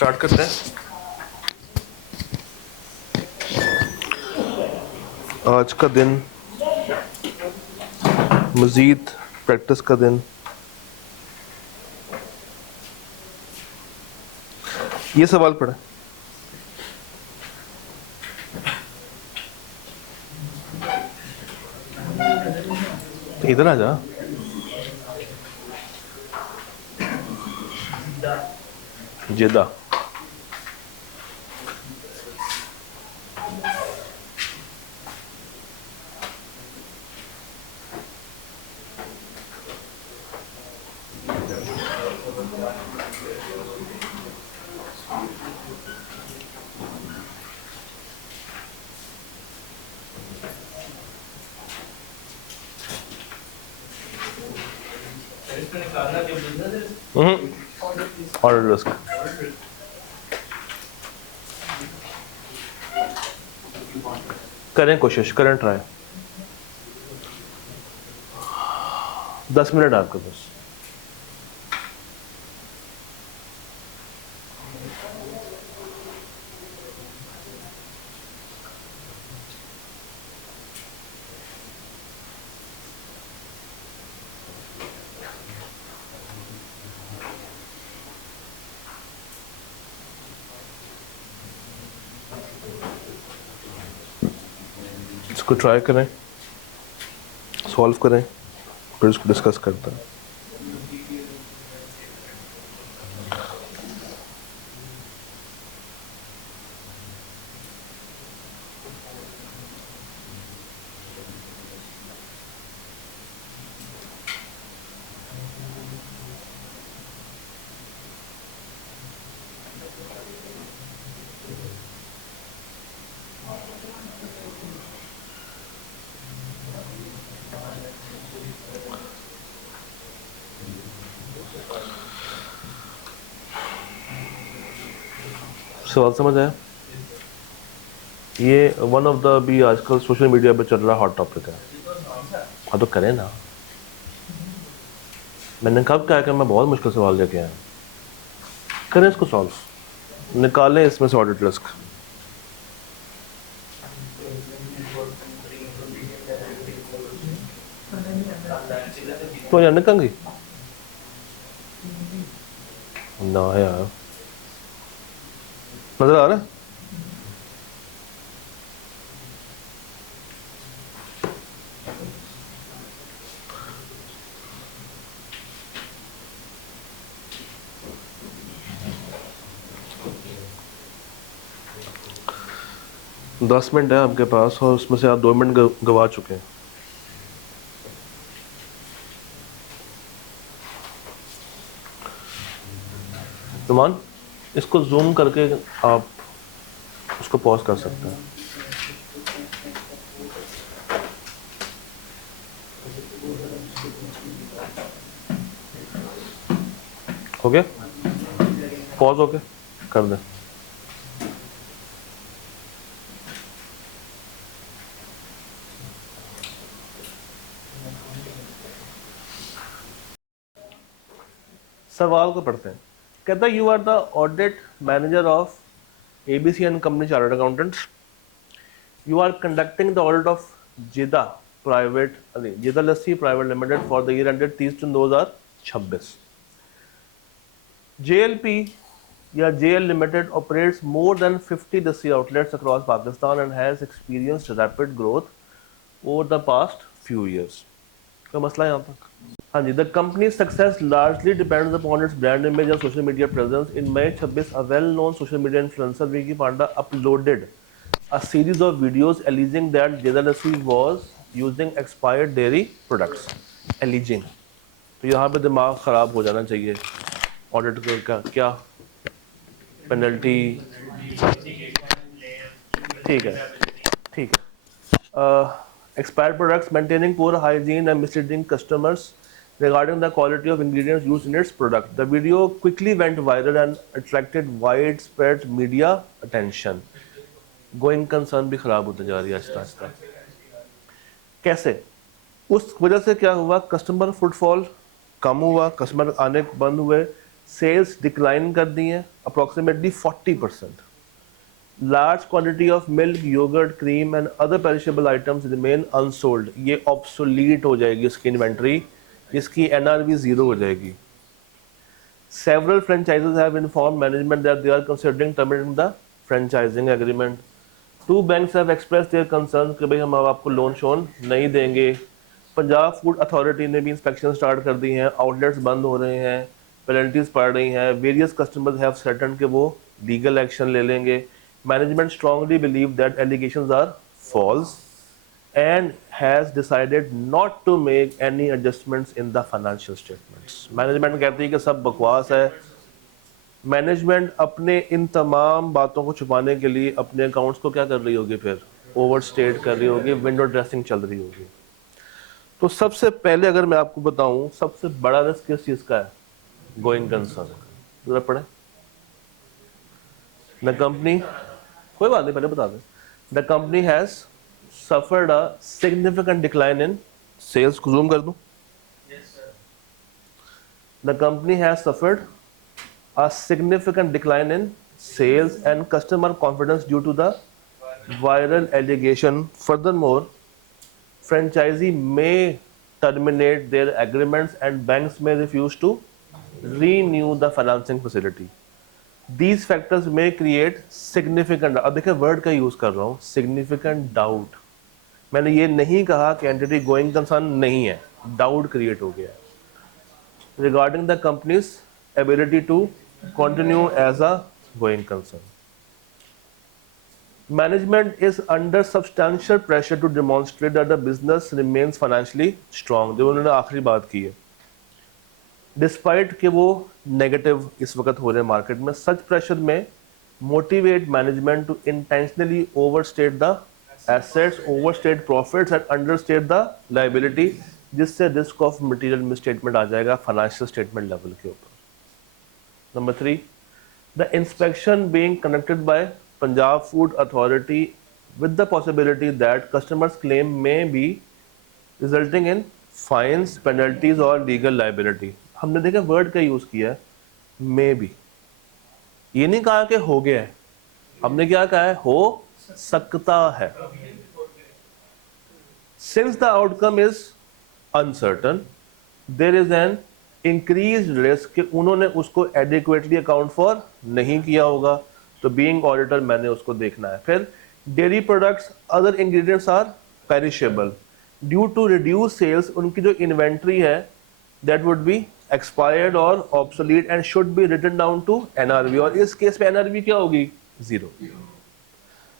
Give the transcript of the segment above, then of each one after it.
Start करते हैं। आज का दिन मज़ीद प्रैक्टिस का दिन। ये सवाल पढ़े। इधर आ जा। जिदा ऑर्डर रिस्क करें, कोशिश करें, ट्राई। 10 मिनट आपके पास। इसको ट्राई करें, सॉल्व करें, फिर इसको डिस्कस करते हैं। सवाल समझ आया? ये वन ऑफ द भी आजकल सोशल मीडिया पे चल रहा हॉट टॉपिक है। हाँ तो करें ना। मैंने कब कहा कि मैं बहुत मुश्किल सवाल लेके आया। करें इसको सॉल्व, निकालें इसमें से ऑडिट रिस्क। तो यार निकलेंगी ना यार, नजर आ रहा है? दस मिनट है आपके पास और उसमें से आप 2 मिनट गवा चुके हैं। नुमान, इसको जूम करके आप उसको पॉज कर सकते हैं। हो गया? पॉज हो गया, कर दें। सवाल को पढ़ते हैं। कहता है, you are the audit manager of ABC and company chartered accountants. You are conducting the audit of जिदा प्राइवेट जिदा lassi private limited for the year ended 30 June 2026। JLP या JL Limited operates more than 50 lassi outlets across Pakistan and has experienced rapid growth over the past few years. कोई मसला यहाँ तक? हाँ जी, the company's success largely depends upon its brand image and social media presence. In May 26, a well-known social media influencer Vicky Panda uploaded a series of videos alleging that Jeda Lassi was using expired dairy products. Alleging. तो यहाँ पे दिमाग ख़राब हो जाना चाहिए auditor का। क्या पेनल्टी? ठीक है, ठीक। Expired products, maintaining poor hygiene and misleading customers regarding the quality of ingredients used in its product. The video quickly went viral and attracted widespread media attention. Going concern भी खराब होते जा रही है आहिस्ता आहिस्ता। कैसे? उस वजह से क्या हुआ, कस्टमर फुटफॉल कम हुआ, कस्टमर आने बंद हुए, सेल्स डिक्लाइन कर दी हैं approximately 40%. Large quantity of milk, yogurt, cream and other perishable items remain unsold. ये ऑब्सोलीट हो जाएगी इसकी इन्वेंट्री, जिसकी एनआरवी जीरो हो जाएगी. Several franchises have informed management that they are considering terminating the franchising agreement. Two banks have expressed their concerns कि भाई हम अब आपको लोन शोन नहीं देंगे. पंजाब फूड अथॉरिटी ने भी इंस्पेक्शन स्टार्ट कर दी हैं, आउटलेट्स बंद हो रहे हैं, पेनल्टीज पड़ रही हैं. वेरियस कस्टमर्स हैव थ्रेटन्ड कि वो लीगल एक्शन ले लेंगे. Management strongly believe that allegations are false and has decided not to make any adjustments in the financial statements. Management कहती है कि सब बकवास है. मैनेजमेंट अपने इन तमाम बातों को छुपाने के लिए अपने अकाउंट्स को क्या कर रही होगी, फिर ओवरस्टेट कर रही होगी, विंडो ड्रेसिंग चल रही होगी. तो सबसे पहले अगर मैं आपको बताऊं सबसे बड़ा रिस्क किस चीज का है, गोइंग कंसर्न. जरा पढ़े. द कंपनी, कोई बात नहीं, पहले बता दें. The company has suffered a significant decline in sales. Zoom कर दूं. Yes, sir. The company has suffered a significant decline in sales and customer confidence due to the viral allegation. Furthermore, franchisee may terminate their agreements and banks may refuse to renew the financing facility. These factors may create significant, अब देखिए word का use कर रहा हूँ, significant doubt. मैंने ये नहीं कहा कि एंटिटी गोइंग कंसर्न नहीं है, डाउट क्रिएट हो गया है regarding the company's ability to continue as a going concern. Management is under substantial pressure to demonstrate that the business remains financially strong. जो उन्होंने आखिरी बात की है, डिस्पाइट कि वो नेगेटिव इस वक्त हो रहे मार्केट में, सच प्रेशर में motivate management to intentionally overstate the assets, overstate profits and understate the liability, जिससे रिस्क ऑफ मटेरियल मिसस्टेटमेंट आ जाएगा फाइनेंशियल स्टेटमेंट लेवल के ऊपर. Number 3, the inspection being conducted by Punjab food authority with the possibility that customers claim may be resulting in fines, penalties और legal liability. हमने देखा word का use किया है, मे बी. ये नहीं कहा कि हो गया है, हमने क्या कहा है, हो सकता है. Since the outcome is uncertain, there is an increased risk कि उन्होंने उसको adequately account for नहीं किया होगा. तो being auditor मैंने उसको देखना है. फिर dairy products, other ingredients are perishable. Due to reduced sales, उनकी जो inventory है that would be expired or obsolete and should be written down to NRV. और इस केस में NRV क्या होगी, जीरो.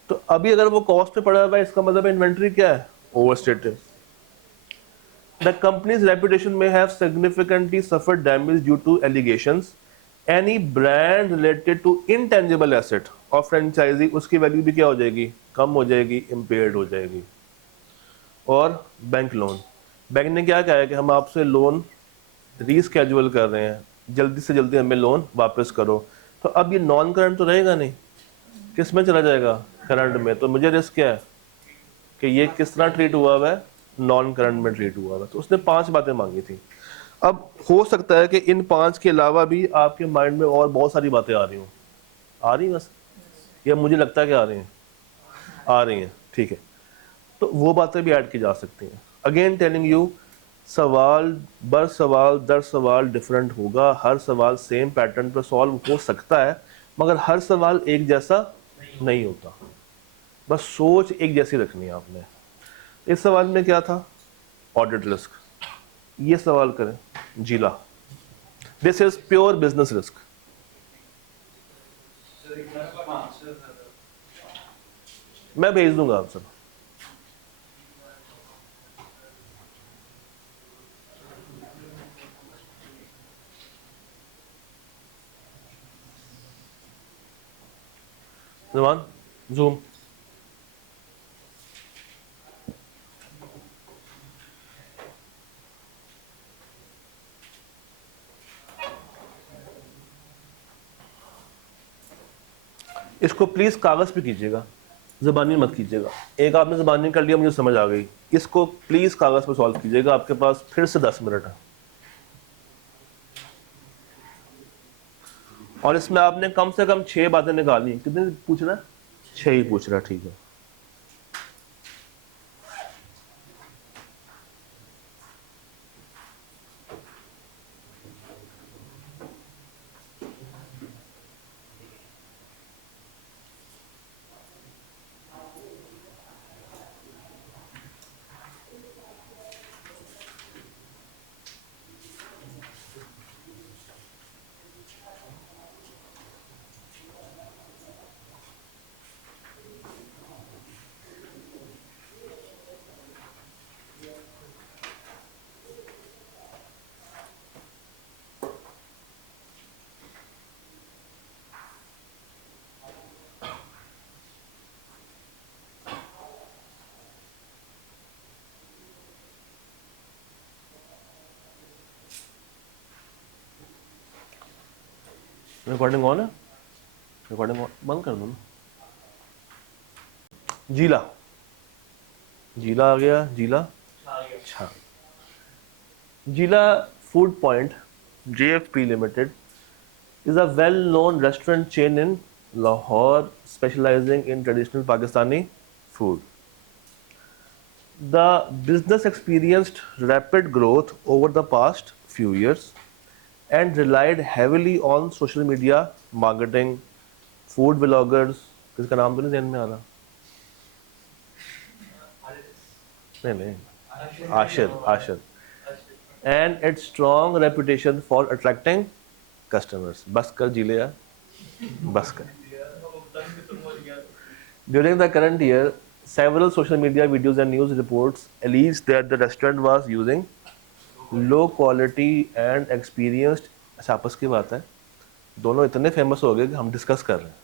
तो अभी अगर वो कॉस्ट पे पड़ा हुआ है, इसका मतलब इन्वेंट्री क्या है, ओवरस्टेटेड. द कंपनीज रेपुटेशन में have significantly suffered damage due to allegations. Any brand related to intangible asset और फ्रेंचाइजी, उसकी वैल्यू भी क्या हो जाएगी, कम हो जाएगी, इम्पेयर्ड हो जाएगी. और बैंक लोन, बैंक ने क्या कहा है कि हम आपसे लोन रीस्केड्यूल कर रहे हैं, जल्दी से जल्दी हमें लोन वापस करो. तो अब ये नॉन करंट तो रहेगा नहीं, किस में चला जाएगा, करंट में. तो मुझे रिस्क क्या है कि ये किस तरह ट्रीट हुआ है, नॉन करंट में ट्रीट हुआ है. तो उसने 5 बातें मांगी थी. अब हो सकता है कि इन 5 के अलावा भी आपके माइंड में और बहुत सारी बातें आ रही हूँ. आ रही बस, या मुझे लगता है कि आ रही हैं, आ रही हैं, ठीक है. तो वो बातें भी ऐड की जा सकती हैं. अगेन टेलिंग यू, सवाल बर सवाल दर सवाल डिफरेंट होगा. हर सवाल सेम पैटर्न पर सॉल्व हो सकता है, मगर हर सवाल एक जैसा नहीं होता. बस सोच एक जैसी रखनी है आपने. इस सवाल में क्या था, ऑडिट रिस्क. ये सवाल करें, जीला, this is pure business risk. मैं भेज दूंगा आप सब. जमान, जूम. इसको प्लीज कागज पे कीजिएगा, ज़बानी मत कीजिएगा. एक आपने ज़बानी कर लिया, मुझे समझ आ गई. इसको प्लीज कागज पे सॉल्व कीजिएगा. आपके पास फिर से 10 मिनट है. और इसमें आपने कम से कम 6 बातें निकाली। कितने पूछ रहा है? 6 ही पूछ रहा है, ठीक है। रिकॉर्डिंग ऑन है? रिकॉर्डिंग बंद कर दो ना। जीला, जीला आ गया। जीला, अच्छा। जीला food point JFP Limited is a well-known restaurant chain in Lahore specializing in traditional Pakistani food. The business experienced rapid growth over the past few years and relied heavily on social media marketing, food vloggers, किसका नाम तो नहीं ध्यान में आ रहा? नहीं, Ashir, and its strong reputation for attracting customers. बस कर जिले यार, बस कर. During the current year, several social media videos and news reports alleged that the restaurant was using low quality and experienced, अच्छा आपस की बात है, दोनों इतने फेमस हो गए कि हम डिस्कस कर रहे हैं,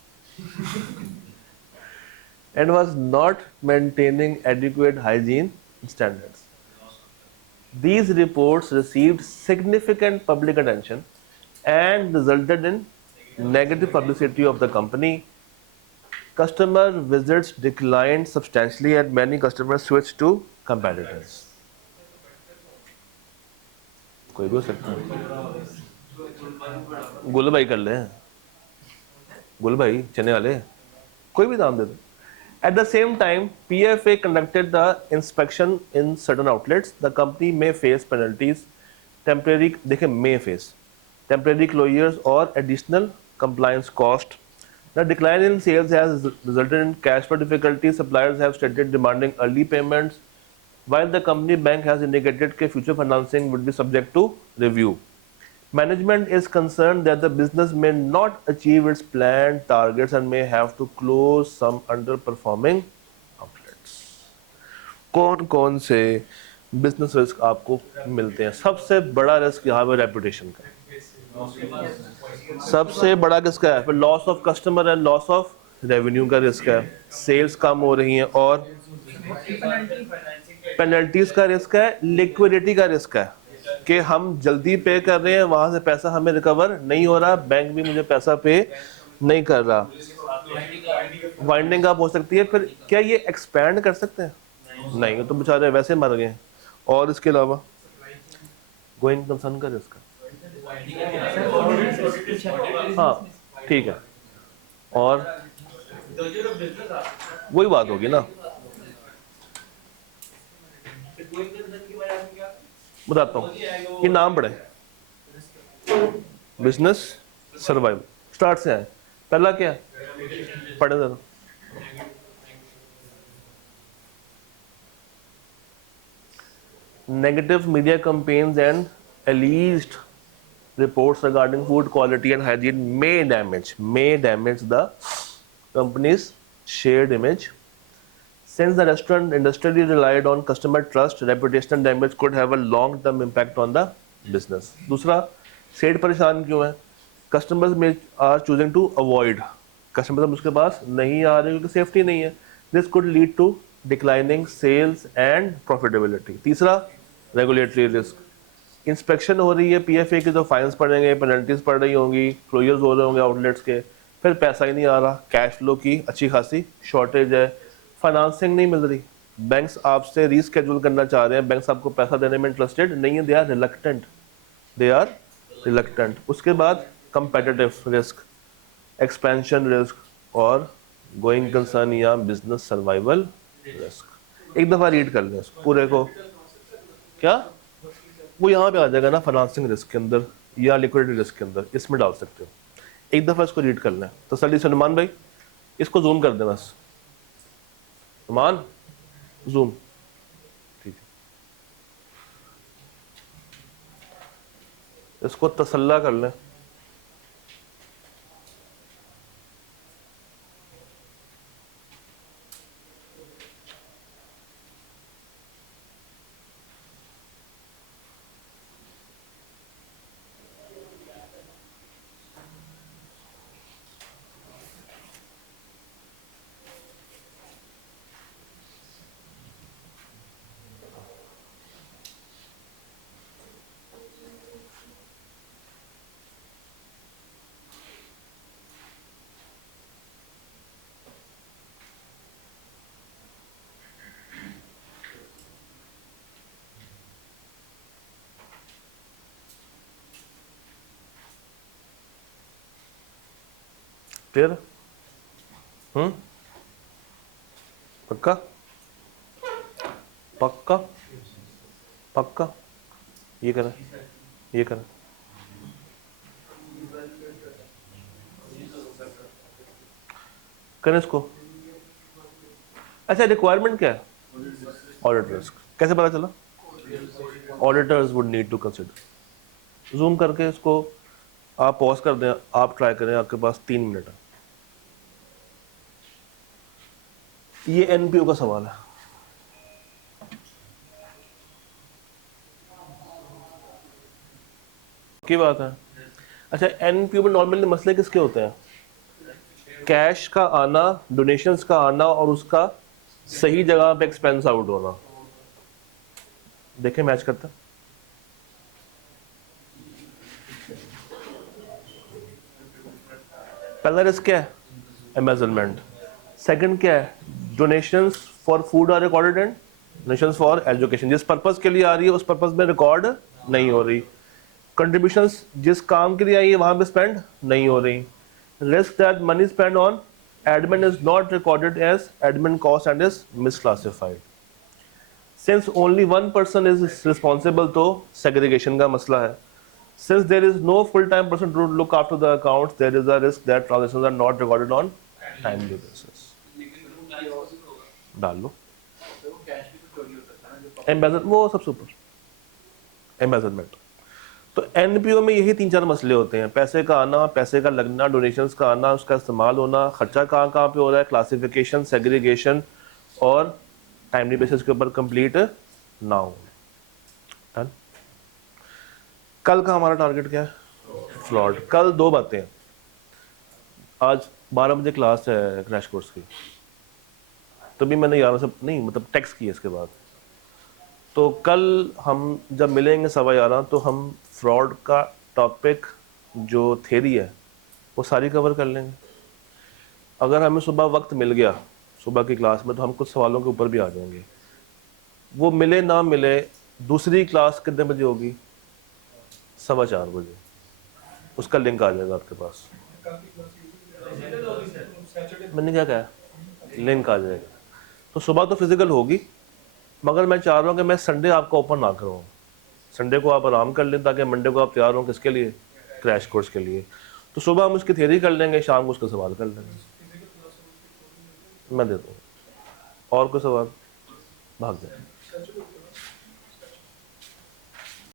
and was not maintaining adequate hygiene standards. These reports received significant public attention and resulted in negative publicity of the company. Customer visits declined substantially and many customers switched to competitors. कोई भी हो सकता है, गुल भाई कर ले, गुल भाई चने वाले, कोई भी नाम दे दो. At the same time, PFA conducted the inspection in certain outlets. The company may face penalties, temporary closures or additional compliance cost. The decline in sales has resulted in cash flow difficulties. Suppliers have started demanding early payments, while the company bank has indicated that future financing would be subject to review. Management is concerned that the business may not achieve its planned targets and may have to close some underperforming outlets. कौन से business risk आपको मिलते हैं? सबसे बड़ा risk यहाँ पे reputation का, सबसे बड़ा किसका है? फिर loss of customer and loss of revenue का रिस्क है, सेल्स कम हो रही हैं, और पेनल्टीज का रिस्क है, लिक्विडिटी का रिस्क है कि हम जल्दी पे कर रहे हैं, वहां से पैसा हमें रिकवर नहीं हो रहा, बैंक भी मुझे पैसा पे नहीं कर रहा, वाइंडिंग अप हो सकती है. फिर क्या ये एक्सपैंड कर सकते हैं? नहीं, तो बेचारे वैसे मर गए. और इसके अलावा गोइंग कंसर्न का रिस्क, हाँ ठीक है, और वही बात होगी ना. बताता हूँ कि नाम पढ़े, बिजनेस सर्वाइवल, स्टार्ट से आए. पहला क्या पढ़े जरा? Negative media campaigns and alleged reports regarding food quality and hygiene may damage the company's shared image. Since the restaurant industry relied on customer trust, reputational damage could have a long-term impact on the business. दूसरा, सेठ परेशान क्यों है? Customers may are choosing to avoid. Customers उसके पास नहीं आ रहे क्योंकि safety नहीं है. This could lead to declining sales and profitability. तीसरा, रेगुलेटरी रिस्क, इंस्पेक्शन हो रही है PFA की तो फाइन्स पड़ेंगे, पेनल्टीज पड़ रही होंगी, क्लोजर्स हो रहे होंगे आउटलेट्स के, फिर पैसा ही नहीं आ रहा, कैश फ्लो की अच्छी खासी शॉर्टेज है, फाइनेंसिंग नहीं मिल रही, बैंक्स आपसे रीस्केड्यूल करना चाह रहे हैं, बैंक्स आपको पैसा देने में इंटरेस्टेड नहीं है, दे आर रिलक्टेंट. उसके बाद कंपेटिटिव रिस्क, एक्सपेंशन रिस्क और गोइंग कंसर्न या बिजनेस सर्वाइवल रिस्क। एक दफ़ा रीड कर लें इसको पूरे को। क्या वो यहाँ पे आ जाएगा ना, फाइनेंसिंग रिस्क के अंदर या लिक्विडिटी रिस्क के अंदर, इसमें डाल सकते हो। एक दफ़ा इसको रीड कर लें तसल्ली से। नुमान भाई इसको जूम कर दें बस, नुमान जूम, ठीक है। इसको तसल्ला कर लें। क्लियर? पक्का पक्का पक्का। ये करें, ये करें। करें इसको। अच्छा, रिक्वायरमेंट क्या है? Audit risk. कैसे पता चला? Auditors would need to consider. Zoom करके इसको आप पॉज कर दें, आप ट्राई करें, आपके पास 3 मिनट है। ये एनपीओ का सवाल है। की बात है। अच्छा, एनपीओ में नॉर्मली मसले किसके होते हैं? कैश का आना, डोनेशंस का आना और उसका सही जगह पे एक्सपेंस आउट होना। देखें मैच करता। पहला रिस्क क्या है? एम्बेजलमेंट। सेकंड क्या है? Donations for food are recorded and donations for education, जिस पर्पस के लिए आ रही है उस पर्पस में रिकॉर्ड नहीं हो रही। कंट्रीब्यूशंस जिस काम के लिए आई है वहां पे स्पेंड नहीं हो रही। Risk that money spend on admin is not recorded as admin cost and is misclassified. Since only one person is responsible, तो सेग्रीगेशन का मसला है। Since there is no full-time person to look after the accounts, there is a risk that transactions are not recorded on timely basis. डाल लो embezzle, वो सबसे ऊपर embezzlement. तो NPO में यही 3-4 मसले होते हैं: पैसे का आना, पैसे का लगना, डोनेशंस का आना, उसका इस्तेमाल होना, खर्चा कहाँ कहाँ पे हो रहा है, क्लासिफिकेशन, सेग्रीगेशन और टाइमली बेसिस के ऊपर कंप्लीट ना हो। डन। कल का हमारा टारगेट क्या है? फ्लॉड। कल 2 बातें हैं। आज 12 बजे क्लास है क्रैश कोर्स की, तो भी मैंने 11 से नहीं मतलब टेक्स्ट किया इसके बाद। तो कल हम जब मिलेंगे 11:15 तो हम फ्रॉड का टॉपिक जो थ्योरी है वो सारी कवर कर लेंगे। अगर हमें सुबह वक्त मिल गया सुबह की क्लास में तो हम कुछ सवालों के ऊपर भी आ जाएंगे। वो मिले ना मिले, दूसरी क्लास कितने बजे होगी? 4:15 बजे। उसका लिंक आ जाएगा आपके पास। मैंने क्या कहा? लिंक आ जाएगा। तो सुबह तो फिजिकल होगी, मगर मैं चाह रहा हूँ कि मैं संडे आपको ओपन ना करूँ। संडे को आप आराम कर लें ताकि मंडे को आप तैयार हों किसके लिए? क्रैश कोर्स के लिए। तो सुबह हम उसकी थ्योरी कर लेंगे, शाम को उसका सवाल कर लेंगे। मैं देता हूँ। और कोई सवाल? भाग जाए।